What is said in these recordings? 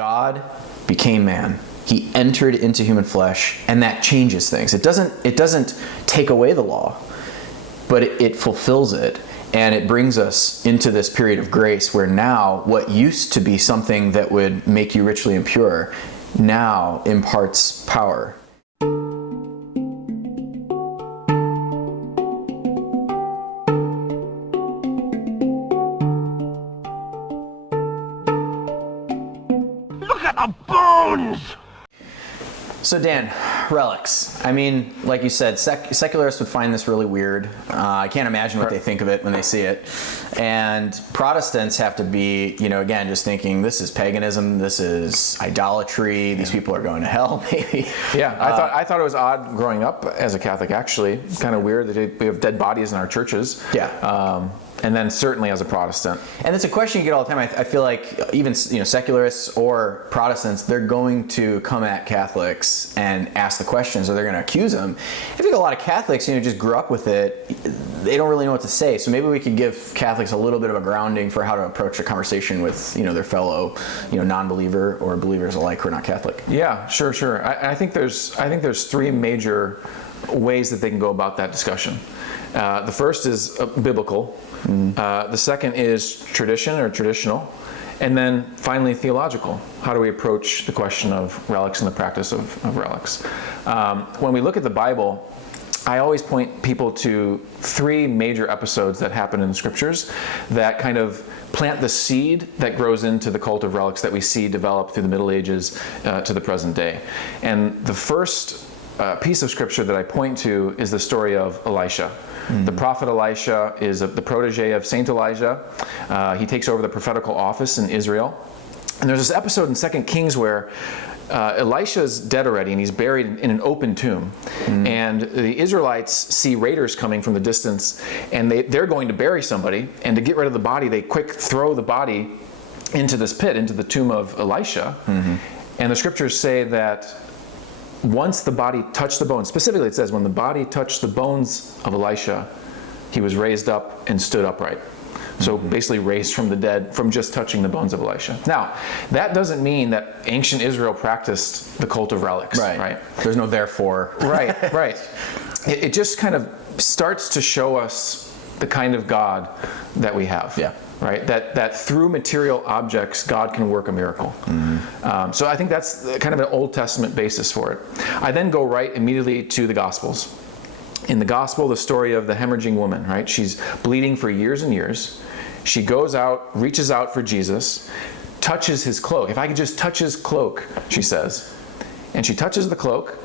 God became man. He entered into human flesh, and that changes things. It doesn't take away the law, but it fulfills it, and it brings us into this period of grace where now what used to be something that would make you ritually impure now imparts power. Look at the bones! So Dan, relics. I mean, like you said, secularists would find this really weird. I can't imagine what they think of it when they see it. And Protestants have to be, again, just thinking this is paganism, this is idolatry, these people are going to hell, maybe. Yeah, I thought it was odd growing up as a Catholic, actually. Kind of weird that we have dead bodies in our churches. Yeah. And then certainly as a Protestant. And it's a question you get all the time. I feel like even secularists or Protestants, they're going to come at Catholics and ask the questions, or they're going to accuse them. I think a lot of Catholics, just grew up with it. They don't really know what to say. So maybe we could give Catholics a little bit of a grounding for how to approach a conversation with their fellow non-believer or believers alike who are not Catholic. Yeah, sure. I think there's three major ways that they can go about that discussion. The first is biblical. The second is tradition or traditional. And then finally theological. How do we approach the question of relics and the practice of relics? When we look at the Bible, I always point people to three major episodes that happen in the scriptures that kind of plant the seed that grows into the cult of relics that we see develop through the Middle Ages to the present day. And the first piece of scripture that I point to is the story of Elisha. The prophet Elisha is the protege of Saint Elijah. He takes over the prophetical office in Israel. And there's this episode in 2 Kings where Elisha's dead already, and he's buried in an open tomb. And the Israelites see raiders coming from the distance, and they're going to bury somebody. And to get rid of the body, they quick throw the body into this pit, into the tomb of Elisha. And the scriptures say that once the body touched the bones, specifically it says when the body touched the bones of Elisha, he was raised up and stood upright. So basically raised from the dead from just touching the bones of Elisha. Now, that doesn't mean that ancient Israel practiced the cult of relics. Right. There's no therefore. Right. It just kind of starts to show us the kind of God that we have. Yeah. Right? That through material objects, God can work a miracle. So I think that's kind of an Old Testament basis for it. I then go right immediately to the Gospels. In the Gospel, the story of the hemorrhaging woman, right? She's bleeding for years and years. She goes out, reaches out for Jesus, touches his cloak. If I could just touch his cloak, she says. And she touches the cloak,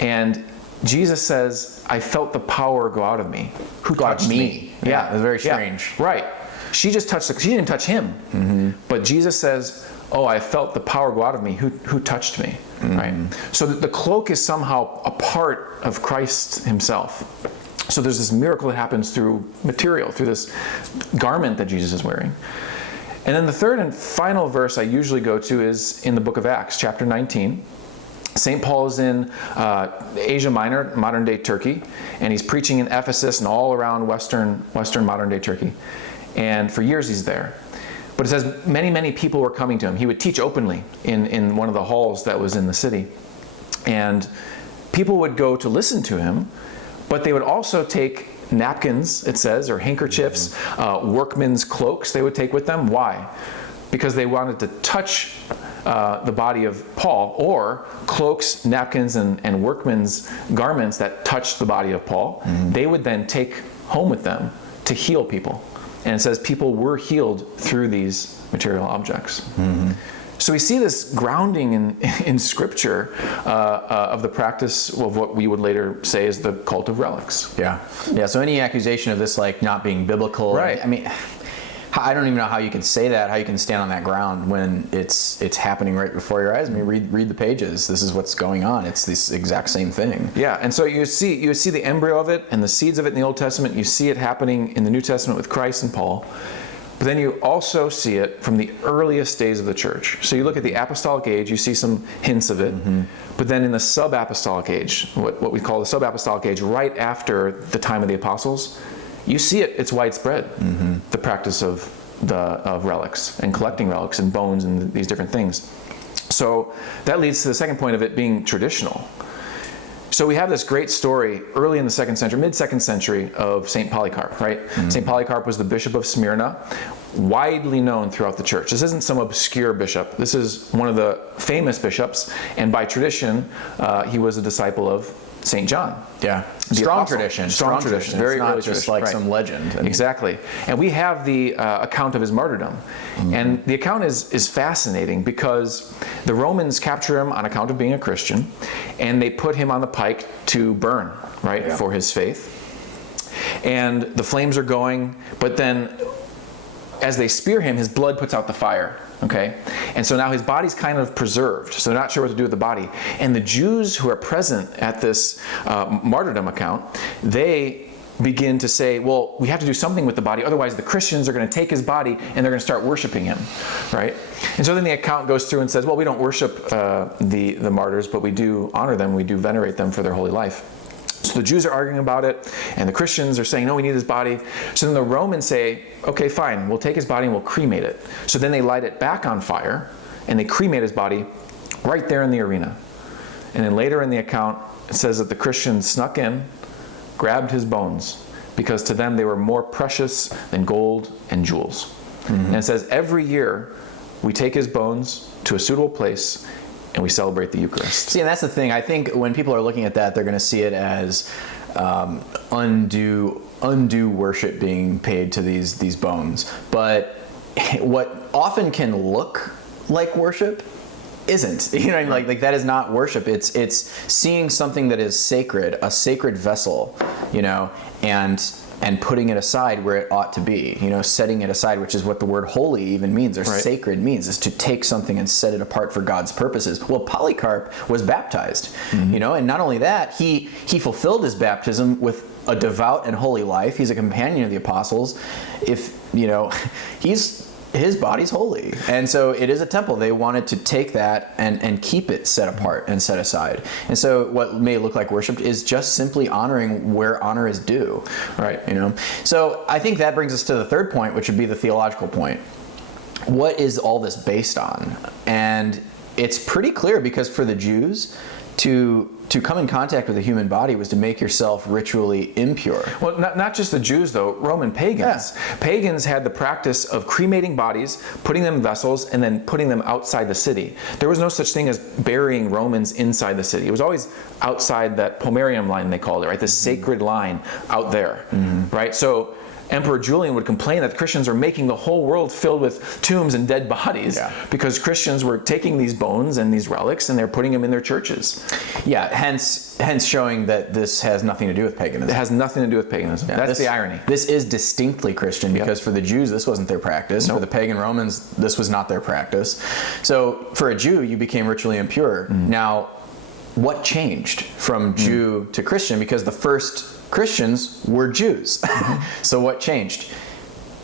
and Jesus says, I felt the power go out of me. Who touched me? Yeah, it was very strange. Yeah, right. She just touched she didn't touch him. But Jesus says, oh, I felt the power go out of me. Who touched me? Right? So the cloak is somehow a part of Christ himself. So there's this miracle that happens through material, through this garment that Jesus is wearing. And then the third and final verse I usually go to is in the book of Acts, chapter 19. St. Paul is in Asia Minor, modern-day Turkey, and he's preaching in Ephesus and all around Western modern-day Turkey. And for years he's there. But it says many people were coming to him. He would teach openly in one of the halls that was in the city. And people would go to listen to him, but they would also take napkins, it says, or handkerchiefs, workmen's cloaks they would take with them. Why? Because they wanted to touch the body of Paul, or cloaks, napkins, and workmen's garments that touched the body of Paul. They would then take home with them to heal people. And it says people were healed through these material objects. So we see this grounding in Scripture of the practice of what we would later say is the cult of relics. Yeah. So any accusation of this not being biblical, right? I mean, I don't even know how you can say that, how you can stand on that ground when it's happening right before your eyes. I mean, read the pages. This is what's going on. It's this exact same thing. Yeah, and so you see the embryo of it and the seeds of it in the Old Testament. You see it happening in the New Testament with Christ and Paul. But then you also see it from the earliest days of the church. So you look at the apostolic age, you see some hints of it. But then in the sub-apostolic age, what we call the sub-apostolic age, right after the time of the apostles, you see it's widespread, the practice of of relics and collecting relics and bones and these different things. So that leads to the second point of it being traditional. So we have this great story early in the second century, mid-second century, of St. Polycarp, right? St. Polycarp was the bishop of Smyrna, widely known throughout the church. This isn't some obscure bishop. This is one of the famous bishops, and by tradition, he was a disciple of St. John. Yeah. Strong tradition. Strong tradition. Very it's not early just tradition. like Right. some legend. Exactly. And we have the account of his martyrdom. And the account is fascinating because the Romans capture him on account of being a Christian, and they put him on the pike to burn, right, Yeah. for his faith. And the flames are going, but then as they spear him, his blood puts out the fire. Okay? And so now his body's kind of preserved, so they're not sure what to do with the body. And the Jews who are present at this martyrdom account, they begin to say, well, we have to do something with the body, otherwise the Christians are going to take his body and they're going to start worshiping him, right? And so then the account goes through and says, well, we don't worship the martyrs, but we do honor them, we do venerate them for their holy life. So the Jews are arguing about it, and the Christians are saying, no, we need his body. So then the Romans say, okay, fine, we'll take his body and we'll cremate it. So then they light it back on fire, and they cremate his body right there in the arena. And then later in the account, it says that the Christians snuck in, grabbed his bones, because to them they were more precious than gold and jewels. And it says every year we take his bones to a suitable place and we celebrate the Eucharist. See, and that's the thing. I think when people are looking at that, they're going to see it as undue worship being paid to these bones. But what often can look like worship isn't. You know what I mean? Like that is not worship. It's seeing something that is sacred, a sacred vessel, you know, and putting it aside where it ought to be, you know, setting it aside, which is what the word holy even means, or Right. sacred means, is to take something and set it apart for God's purposes. Well, Polycarp was baptized, you know, and not only that, he fulfilled his baptism with a devout and holy life. He's a companion of the apostles. If, you know, his body's holy. And so it is a temple. They wanted to take that and keep it set apart and set aside. And so what may look like worship is just simply honoring where honor is due. Right. You know? So I think that brings us to the third point, which would be the theological point. What is all this based on? And it's pretty clear, because for the Jews, to come in contact with a human body was to make yourself ritually impure. Well, not just the Jews, though. Roman pagans. Yeah. Pagans had the practice of cremating bodies, putting them in vessels, and then putting them outside the city. There was no such thing as burying Romans inside the city. It was always outside that pomerium line, they called it, right? The sacred line out there, right? So Emperor Julian would complain that the Christians are making the whole world filled with tombs and dead bodies, because Christians were taking these bones and these relics and they're putting them in their churches. Yeah, hence showing that this has nothing to do with paganism. It has nothing to do with paganism. Yeah, That's the irony. This is distinctly Christian, because for the Jews, this wasn't their practice. Nope. For the pagan Romans, this was not their practice. So for a Jew, you became ritually impure. Now, what changed from Jew to Christian? Because the first Christians were Jews. So what changed?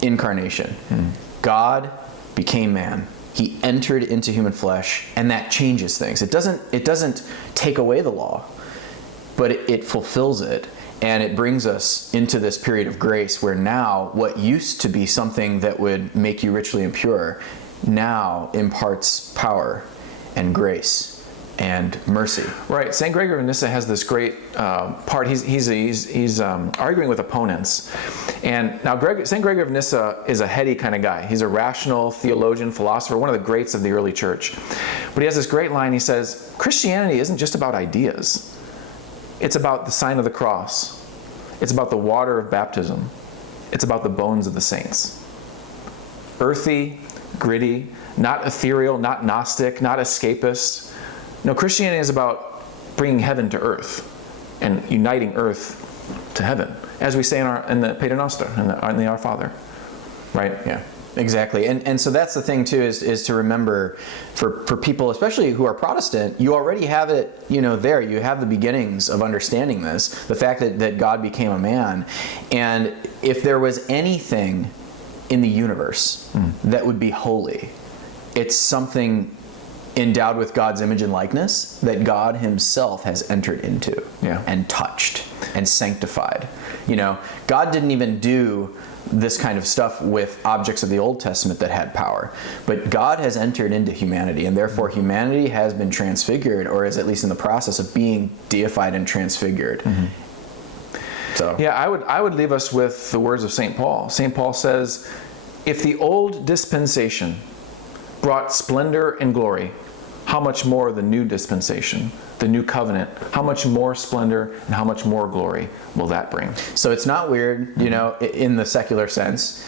Incarnation. God became man. He entered into human flesh, and that changes things. It doesn't take away the law, but it fulfills it, and it brings us into this period of grace where now what used to be something that would make you ritually impure now imparts power and grace and mercy. Right. St. Gregory of Nyssa has this great part. He's arguing with opponents. And now St. Gregory of Nyssa is a heady kind of guy. He's a rational theologian, philosopher, one of the greats of the early church. But he has this great line. He says, Christianity isn't just about ideas. It's about the sign of the cross. It's about the water of baptism. It's about the bones of the saints. Earthy, gritty, not ethereal, not Gnostic, not escapist. No, Christianity is about bringing heaven to earth and uniting earth to heaven, as we say in the Pater Noster, in the Our Father, right? Yeah, exactly. And so that's the thing too, is to remember for people, especially who are Protestant, you already have it, you know, there. You have the beginnings of understanding this, the fact that God became a man. And if there was anything in the universe that would be holy, it's something endowed with God's image and likeness that God himself has entered into and touched and sanctified. You know, God didn't even do this kind of stuff with objects of the Old Testament that had power. But God has entered into humanity, and therefore humanity has been transfigured, or is at least in the process of being deified and transfigured. So Yeah, I would leave us with the words of St. Paul. St. Paul says, if the old dispensation brought splendor and glory, how much more the new dispensation, the new covenant, how much more splendor and how much more glory will that bring? So it's not weird, you know, in the secular sense.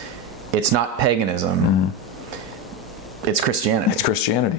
It's not paganism. It's Christianity. It's Christianity.